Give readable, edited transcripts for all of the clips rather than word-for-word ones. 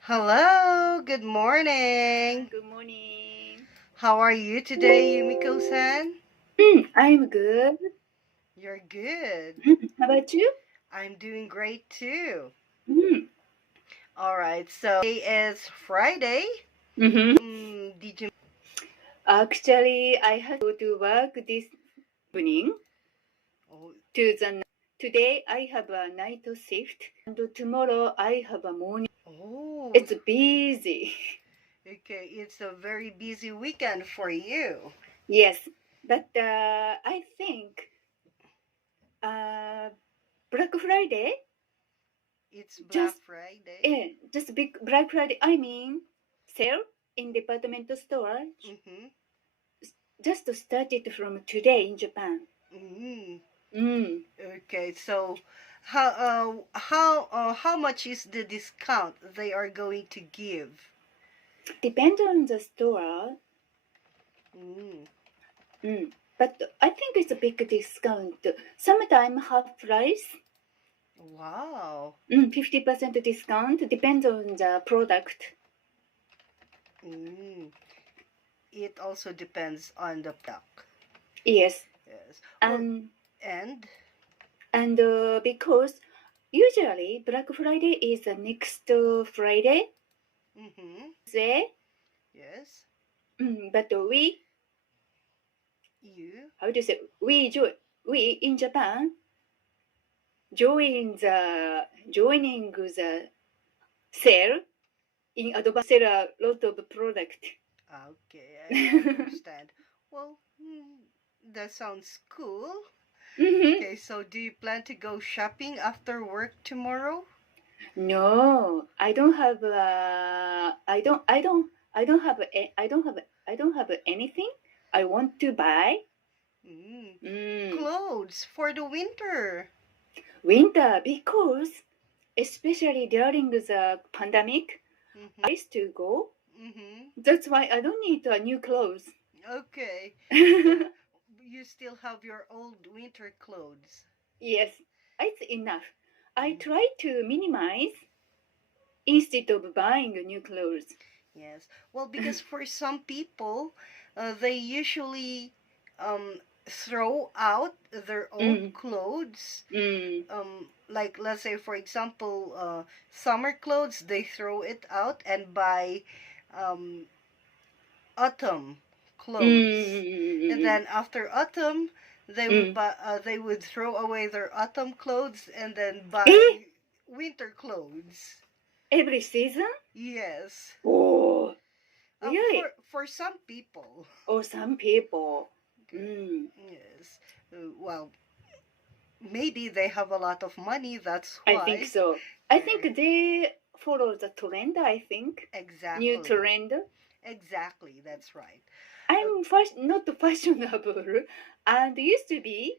Hello, good morning. Good morning. How are you today, Yumiko-san? I'm good. You're good. How about you? I'm doing great too. Mm. All right, so today is Friday. Mm-hmm. Did you? Actually, I had to go to work this evening Oh, to the. Today I have a night shift, and tomorrow I have a morning. oh, It's busy. okay. It's a very busy weekend for you. Yes, but I think Black Friday, It's Black just Friday. just big Black Friday. I mean, sale in department store Mm-hmm. just started from today in Japan. Mm-hmm. Mm. Okay, so how much is the discount they are going to give? Depends on the store. Mm. Mm. But I think it's a big discount. Sometimes half price. Wow. 50% discount. Depends on the product. Mm. It also depends on the product. Yes. Yes. Well, And and because usually Black Friday is the next Friday. mm-hmm. Say, Yes. but we You. how to say we in Japan joining the sale in advance sell a lot of product. Okay, I understand. Well, that sounds cool. Mm-hmm. Okay, so do you plan to go shopping after work tomorrow? No, I don't have. I don't have. I don't have anything. I want to buy. Mm. Mm. Clothes for the winter. Winter because especially during the pandemic, Mm-hmm. I used to go. Mm-hmm. That's why I don't need new clothes. Okay. So you still have your old winter clothes. Yes, it's enough. I Mm. try to minimize instead of buying new clothes. Yes. Well, because for some people, they usually throw out their old Mm. clothes. Mm. Like let's say, for example, summer clothes, they throw it out and buy um, autumn clothes. And Mm. then after autumn, Mm. they would throw away their autumn clothes and then Eh? buy winter clothes. Every season? Yes. Oh, really? For some people. Or some people. Okay. Mm. Yes. Well, maybe they have a lot of money. That's I think why. so. I Yeah. think they follow the trend, I think. New Exactly. trend. Exactly. That's right. I'm not fashionable and used to be.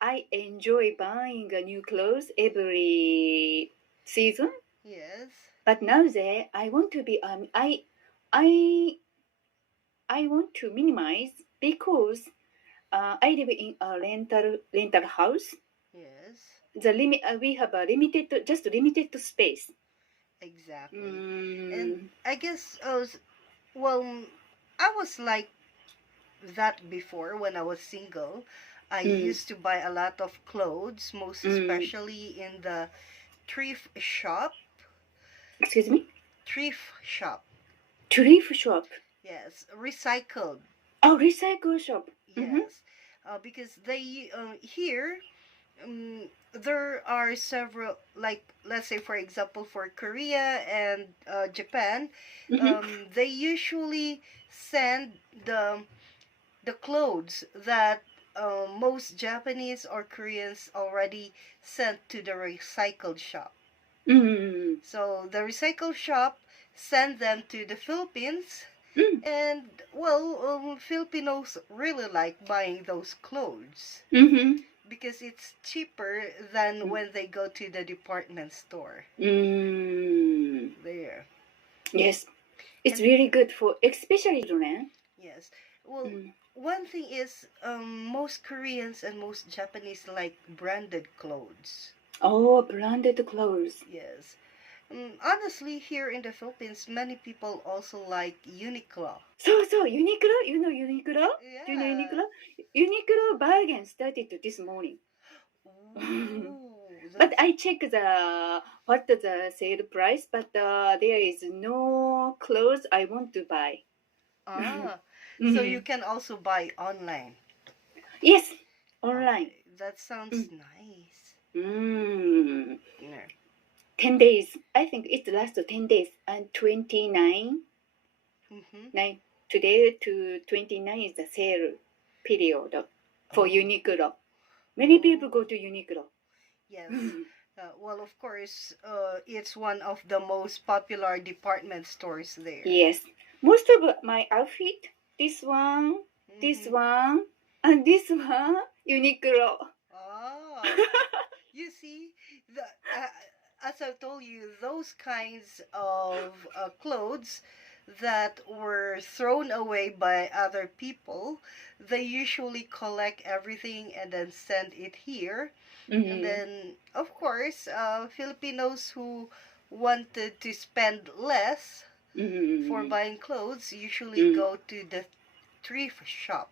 I enjoy buying new clothes every season. Yes. But now that I want to be I I want to minimize because I live in a rental house. Yes. The limit we have a limited space. Exactly. And Mm, I guess, well, I was like that before when I was single. I mm, used to buy a lot of clothes, most mm. especially in the thrift shop. Excuse me. Thrift shop. Thrift shop. Yes, recycled. Oh, recycle shop. Mm-hmm. Yes, because they here there are several, like let's say for example for Korea and Japan, Mm-hmm. they usually send the clothes that most Japanese or Koreans already sent to the recycled shop. Mm, So the recycle shop sent them to the Philippines, mm, and well, Filipinos really like buying those clothes mm-hmm. because it's cheaper than when they go to the department store. Mm. There. Yes, it's And really good for especially children. yes, well, Mm. one thing is most Koreans and most Japanese like branded clothes. Oh, branded clothes. Yes. Honestly, here in the Philippines, many people also like Uniqlo. そうそう、ユニクロ You know Uniqlo? Do you know Yeah. Uniqlo? Uniqlo bargain started this morning. Ooh, But that's I check what the sale price, but there is no clothes I want to buy. ah. So you Mhm. can also buy online. Yes, online. Okay, that sounds Mm. nice. うん。Yeah. 10 days. I think it lasts 10 days and 29. Mm-hmm. Today to 29 is the sale period for Oh. Uniqlo. Many people Oh. go to Uniqlo. Yes. Well, of course, it's one of the most popular department stores there. Yes. Most of my outfit, this one, this Mm-hmm. one, and this one, Uniqlo. Oh, you see, the as I've told you, those kinds of clothes that were thrown away by other people, they usually collect everything and then send it here. And Mm-hmm. then, of course, Filipinos who wanted to spend less for Mm-hmm. buying clothes usually Mm-hmm. go to the thrift shop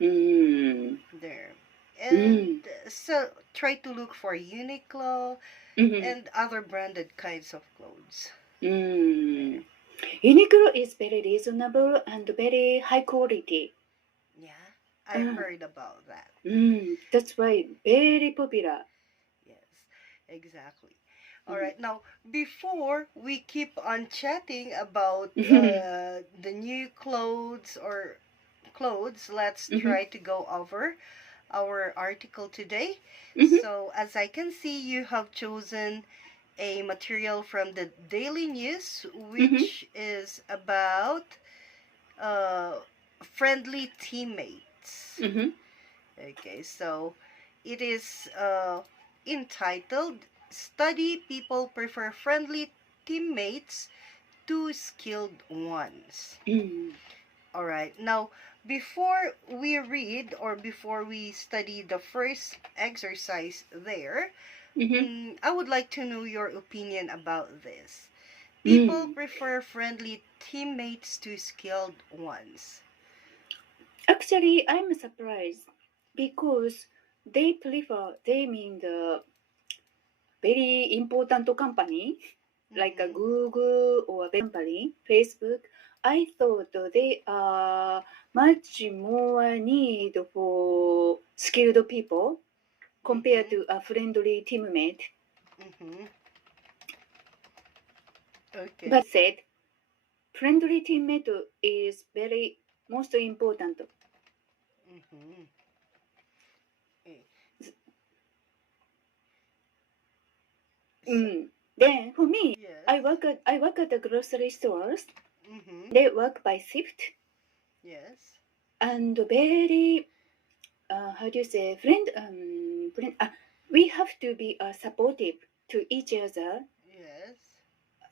Mm-hmm. there. And Mm-hmm. so try to look for Uniqlo Mm-hmm. and other branded kinds of clothes Mm-hmm. there. Uniqlo is very reasonable and very high quality. Yeah, I Mm. heard about that. That's why very popular. Yes, exactly. All Mm. right, now before we keep on chatting about Mm-hmm. the new clothes or clothes, let's Mm-hmm. try to go over our article today. Mm-hmm. So, as I can see, you have chosen a material from the Daily News, Mm-hmm. which is about uh, friendly teammates. Mm-hmm. Okay, so it is entitled Study People Prefer Friendly Teammates to Skilled Ones. Mm-hmm. All right, now before we read or before we study the first exercise there, Mm-hmm. I would like to know your opinion about this. People Mm. prefer friendly teammates to skilled ones. Actually, I'm surprised because they mean the very important company like a Mm-hmm. Google or a company, Facebook. I thought they are much more need for skilled people compared Mm-hmm. to a friendly teammate. Mm-hmm. Okay. But said friendly teammate is very most important. Mm-hmm. Eh, So, Then for me, yes. I work at the grocery stores. Mm-hmm. They work by shift Yes. and very how do you say we have to be supportive to each other. Yes.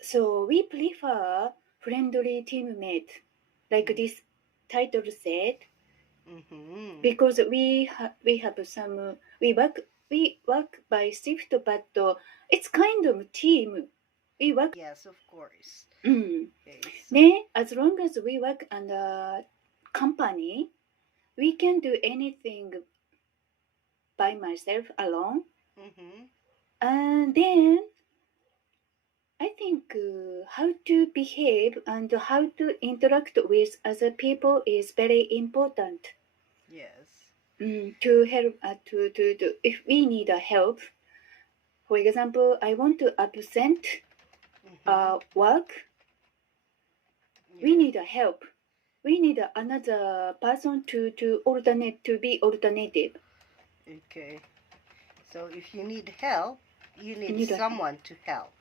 So we prefer friendly teammate, like this title said, Mm-hmm. because we have some we work by shift, but it's kind of team. We work. Yes, of course. Mm. Okay, so. Then as long as we work under company, we can do anything by myself alone. Mm-hmm. And then I think how to behave and how to interact with other people is very important. Yes. To help to if we need a help. For example, I want to absent Mm-hmm. work. We Yes. need a help. We need another person to alternate to be alternative. Okay. So if you need help, you I need need someone to help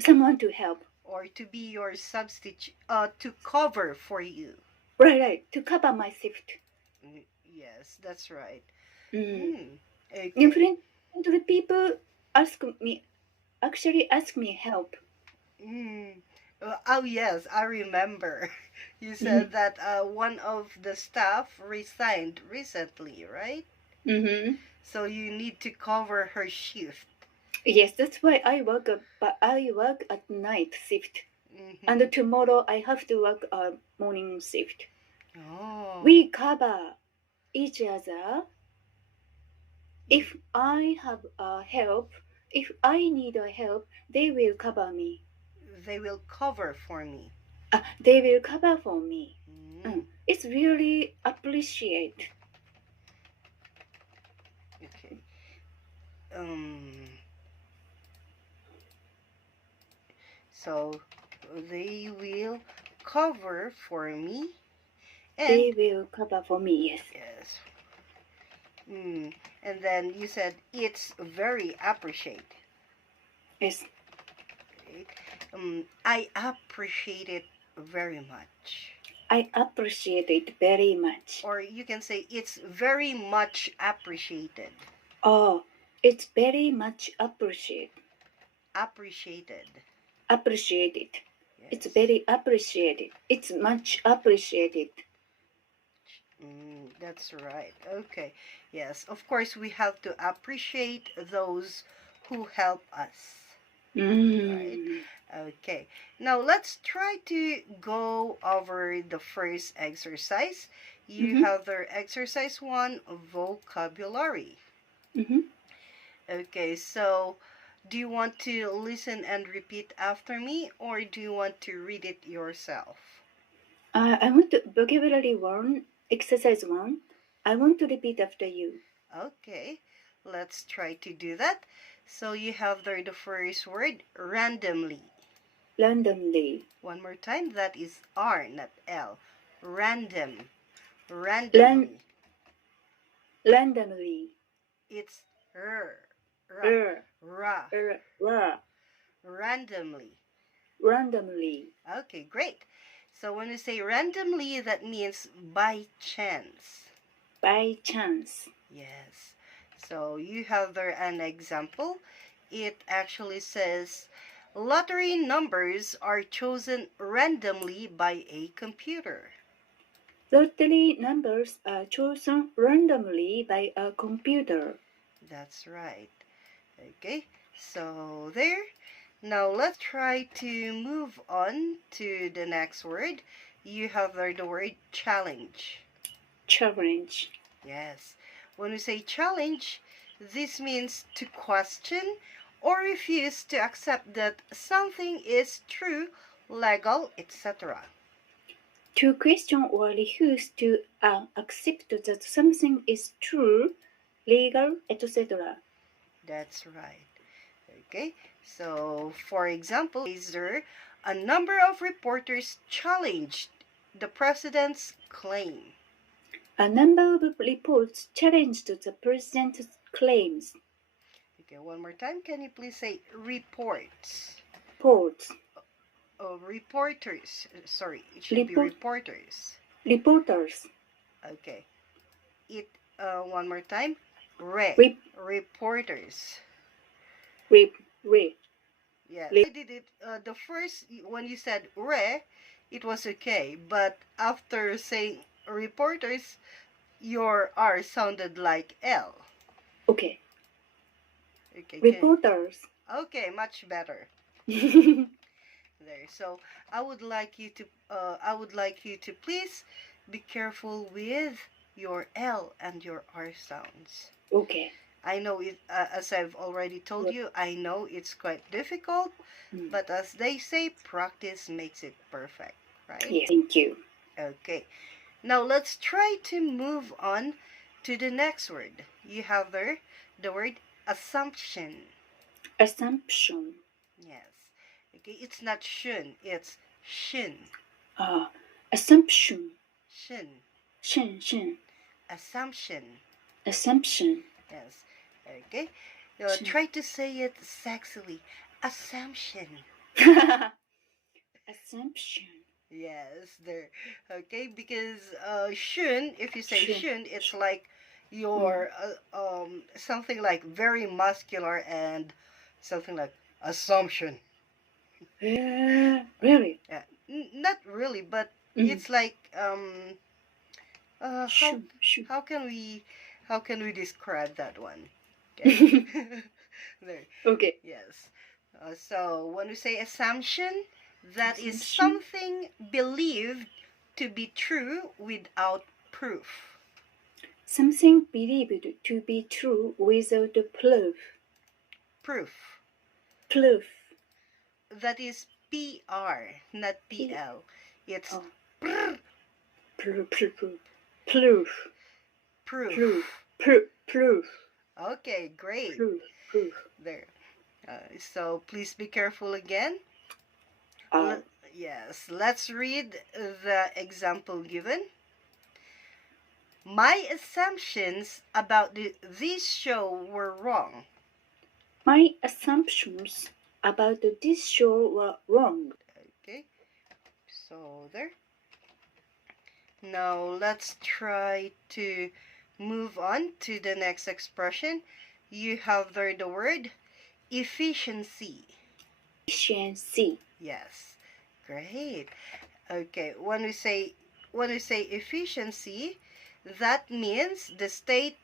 someone to help. or to be your substitute, to cover for you. Right, right. To cover my shift. Yes, that's right. Mm. Hmm. And Okay. people ask me actually ask me help. Hmm. Oh yes, I remember. You Mm-hmm. said that one of the staff resigned recently, right? Mm-hmm. So you need to cover her shift. Yes, that's why I work at night shift, Mm-hmm. and tomorrow I have to work a morning shift. Oh, We cover each other. you, If I have help, if I need a help, they will cover me. they will cover for me. They will cover for me. Mm, It's really appreciate. okay. Um. So they will cover for me, and They will cover for me. Yes. yes. And then you said it's very appreciate. Yes. Okay? I appreciate it very much. I appreciate it very much. Or you can say it's very much appreciated. Oh, it's very much appreciated. Appreciated. Appreciated. It's Yes. very appreciated. It's much appreciated. That's right. Okay. Yes. Of course, we have to appreciate those who help us. Right? Mm. Okay. Now let's try to go over the first exercise. You Mm-hmm. have the exercise one, vocabulary. Mm-hmm. Okay, so do you want to listen and repeat after me, or do you want to read it yourself? I want to vocabulary one, exercise one. I want to repeat after you. Okay, let's try to do that. So you have there the first word, randomly. Randomly. One more time, that is R, not L. Random. Ran- Randomly. randomly. It's R. Ra. Er. Ra. Ra. Randomly. Randomly. Okay, great. So when we say randomly, that means by chance. By chance. Yes. So you have there an example. It actually says lottery numbers are chosen randomly by a computer. Lottery numbers are chosen randomly by a computer. That's right. Okay. So there. Now let's try to move on to the next word. You have there the word challenge. Challenge. Yes. When we say challenge, this means to question or refuse to accept that something is true, legal, etc. To question or refuse to accept that something is true, legal, etc. That's right. Okay. So, for example, is there a number of reporters challenged the president's claim? A number of reports challenged the president's claims. Okay, one more time. Can you please say reports? Reports. Oh, reporters. Sorry, it should be Report, reporters. reporters. Okay. It one more time. Rep, Reporters. rep, rep, Yes. rep. I did it the first when you said it was okay, but after saying reporters, your R sounded like L. Okay. Okay, Reporters. okay, much better. There. So I would like you to please be careful with your L and your R sounds. Okay. I know it, as I've already told you, I know it's quite difficult, but as they say, practice makes it perfect, right? Yes, thank you. Okay. Now let's try to move on to the next word. You have there the word assumption. Assumption. Yes. Okay, it's not shun, it's shin. Assumption. Shin. Shin. Assumption. Assumption. Yes. Okay. Try to say it sexily. Assumption. Assumption. Yes, there. Okay, because shun, if you say Shun. shun, it's like your something like very muscular and something like assumption. Really? Yeah, not really, but Mm. it's like Shun. how can we describe that one? Okay. There. Okay. Yes. So when we say assumption, that is Assumption. something believed to be true without proof. Something believed to be true without proof. Proof. Proof. That is PR, not P. PL. It's Oh. prr, Proof. Proof. Proof. Proof. proof. Proof. Okay, great. Proof. Proof. There. So please be careful again. Uh, Yes, let's read the example given. My assumptions about this show were wrong. my assumptions about this show were wrong. Okay, so there. Now let's try to move on to the next expression. You have there the word efficiency. Efficiency. Yes, great. Okay, when we say efficiency, that means the state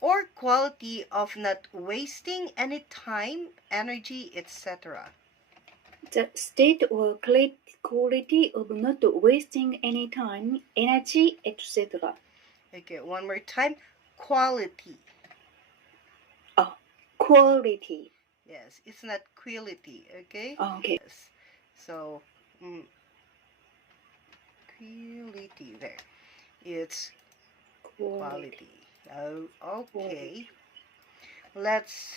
or quality of not wasting any time, energy, etc. The state or quality of not wasting any time, energy, etc. Okay, one more time. Quality. Quality. Yes, it's not quality, okay? Okay. Yes. So, quality there. It's quality. Oh, okay. Let's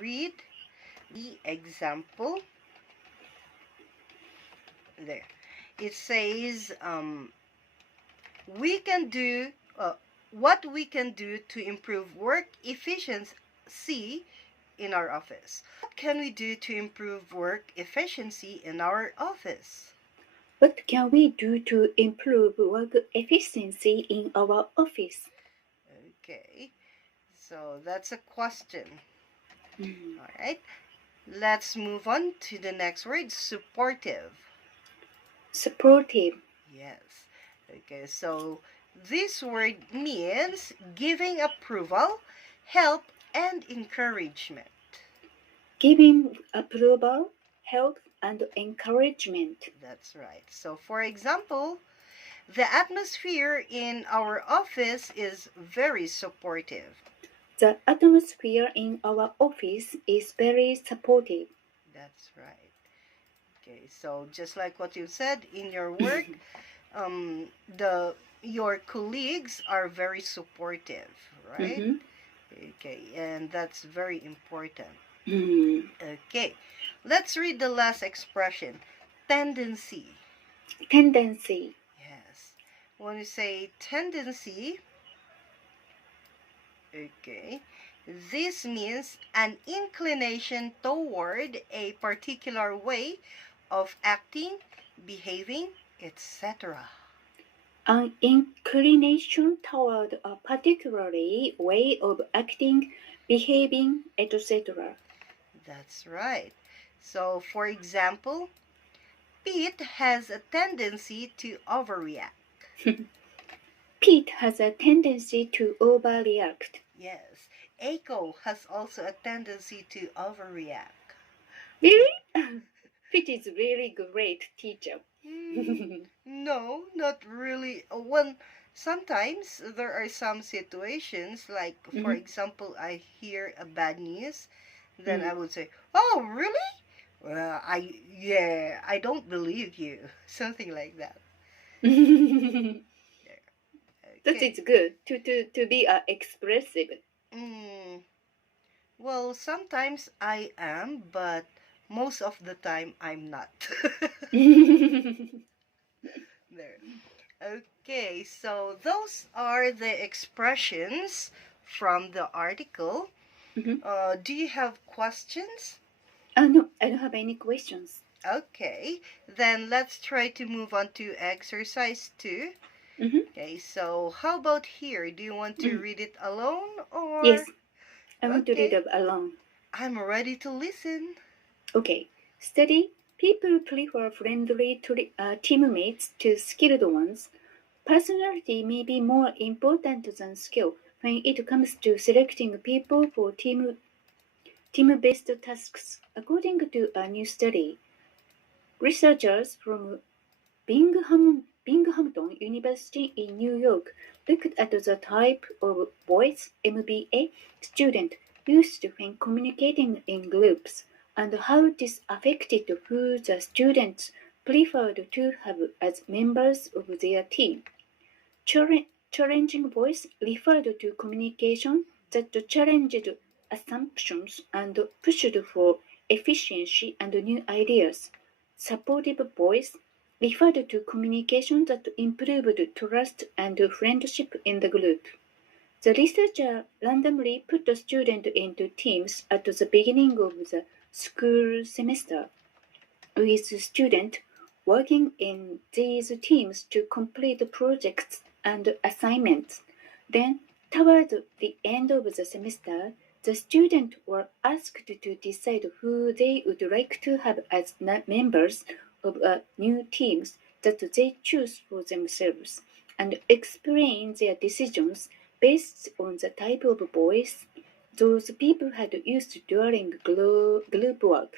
read the example. There. It says, we can do what we can do to improve work efficiency in our office. What can we do to improve work efficiency in our office? What can we do to improve work efficiency in our office? Okay, so that's a question. All right, let's move on to the next word, supportive. Supportive. Yes. Okay, so this word means giving approval, help, and encouragement. Giving approval, help, and encouragement. That's right. So, for example, the atmosphere in our office is very supportive. The atmosphere in our office is very supportive. That's right. Okay, so just like what you said in your work, the your colleagues are very supportive, right? Mhm. Okay, and that's very important. Mm. Okay, let's read the last expression, tendency. Tendency. Yes, when you say tendency, okay, this means an inclination toward a particular way of acting, behaving, etc. An inclination toward a particular way of acting, behaving, etc. That's right. So, for example, Pete has a tendency to overreact. Pete has a tendency to overreact. Yes, Aiko has also a tendency to overreact. Really? Pete is really great teacher. No, not really. When sometimes there are some situations, like for Mhm. example, I hear a bad news, then Mm. I would say, "Oh, really? Well, I don't believe you." Something like that. That Okay. is good to be expressive. Mm, well, sometimes I am, but most of the time I'm not. There. Okay, so those are the expressions from the article. Mhm. Do you have questions? No, I don't have any questions. Okay, then let's try to move on to exercise 2. Mhm. Okay, so how about here? Do you want to Mm. read it alone Yes, or? I want to read Okay, alone. I'm ready to listen. Okay. Study. People prefer friendly teammates to skilled ones. Personality may be more important than skill, when it comes to selecting people for team-based tasks. According to a new study, researchers from Binghamton University in New York looked at the type of voice MBA students used when communicating in groups and how this affected who the students preferred to have as members of their team. Challenging voice referred to communication that challenged assumptions and pushed for efficiency and new ideas. Supportive voice referred to communication that improved trust and friendship in the group. The researcher randomly put the students into teams at the beginning of the school semester, with students working in these teams to complete projects and assignments. Then, toward the end of the semester, the students were asked to decide who they would like to have as members of new teams that they choose for themselves, and explain their decisions based on the type of voice those people had used during group work.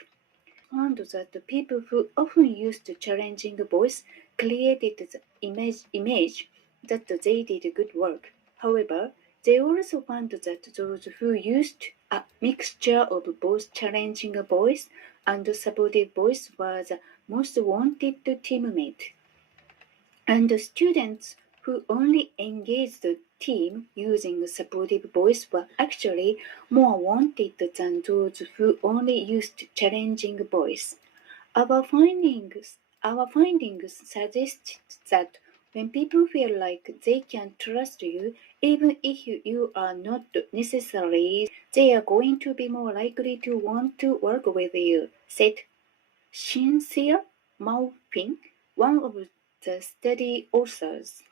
Found that the people who often used challenging voice created the image that they did good work. However, they also found that those who used a mixture of both challenging voice and supportive voice were the most wanted teammate. And the students who only engaged the team using supportive voice were actually more wanted than those who only used challenging voice. Our findings suggest that when people feel like they can trust you, even if you are not necessarily, they are going to be more likely to want to work with you, said Cynthia Maupin, one of the study authors.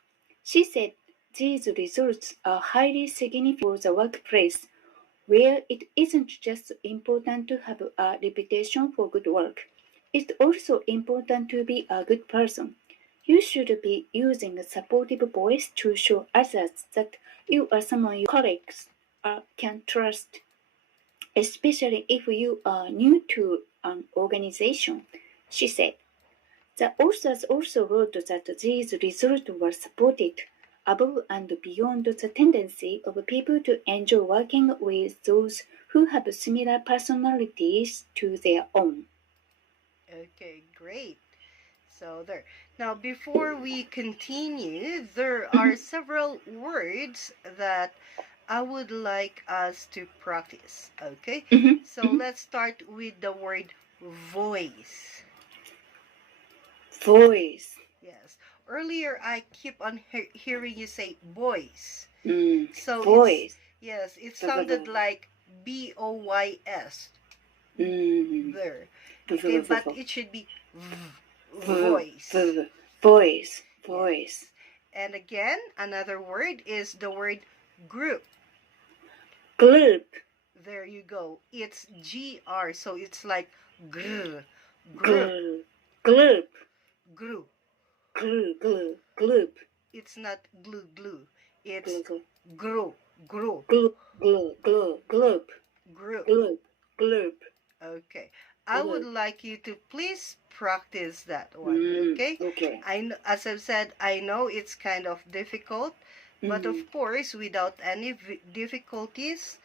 She said these results are highly significant for the workplace, where it isn't just important to have a reputation for good work. It's also important to be a good person. You should be using a supportive voice to show others that you are someone your colleagues can trust, especially if you are new to an organization, she said. The authors also wrote that these results were supported above and beyond the tendency of people to enjoy working with those who have similar personalities to their own. Okay, great. So there. Now, before we continue, there are several words that I would like us to practice. Okay? Mhm, So mhm. let's start with the word voice. Voice. Yes. Earlier, I keep on hearing you say voice. So it's, Voice. yes, it V- v- sounded v- like BOYS. mm, There. v- Okay, v- v- but v- it should be v- voice. v- Voice. Voice. Yes. And again, another word is the word group. Group. There you go. It's GR, so it's like gr, group, Group. Group. group. Group. It's not glue, glue. It's Group. group, group, Group. group. Group. Okay. I would like you to please practice that one, okay? Okay. As I've said, I know it's kind of difficult, but of course, without any difficulties,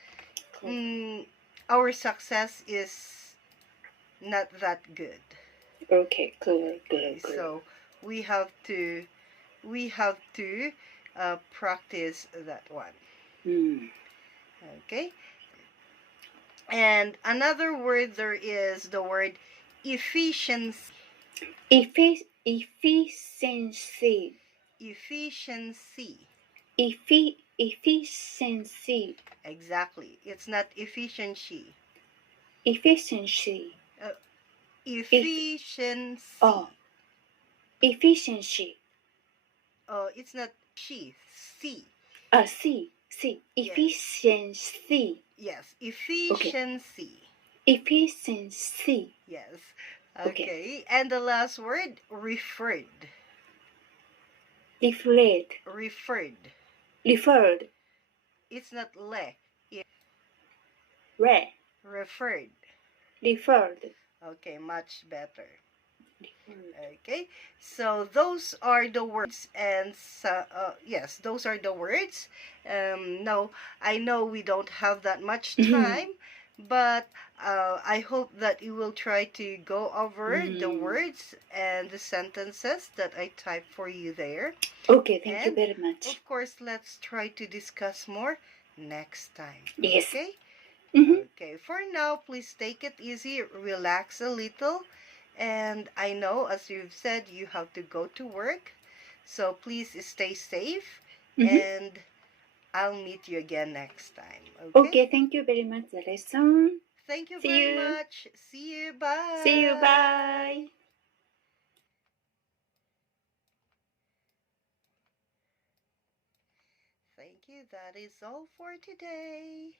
our success is not that good. Okay. Okay, so we have to practice that one. Okay, and another word there is the word efficiency. Efficiency. Efficiency. Efficiency. Exactly. It's not efficiency. Efficiency. Uh, If efficiency. oh, efficiency. It's not she. C. C. Yes. Efficiency. Yes. Okay. Efficiency. Efficiency. Yes. Okay. Okay. And the last word, referred. Referred. Referred. Referred. It's not le. It's Re. referred. Referred. Okay, much better. Referred. Okay, so those are the words, and yes, those are the words. No, I know we don't have that much time, but I hope that you will try to go over the words and the sentences that I typed for you there. Okay, thank you And very much. of course, let's try to discuss more next time. Yes. Okay? Mhm. Okay, for now, please take it easy, relax a little. And I know, as you've said, you have to go to work. So please stay safe. And I'll meet you again next time. Okay? Okay, thank you very much, the lesson. Thank you See very you. much. See you. Bye. See you. Bye. Thank you. That is all for today.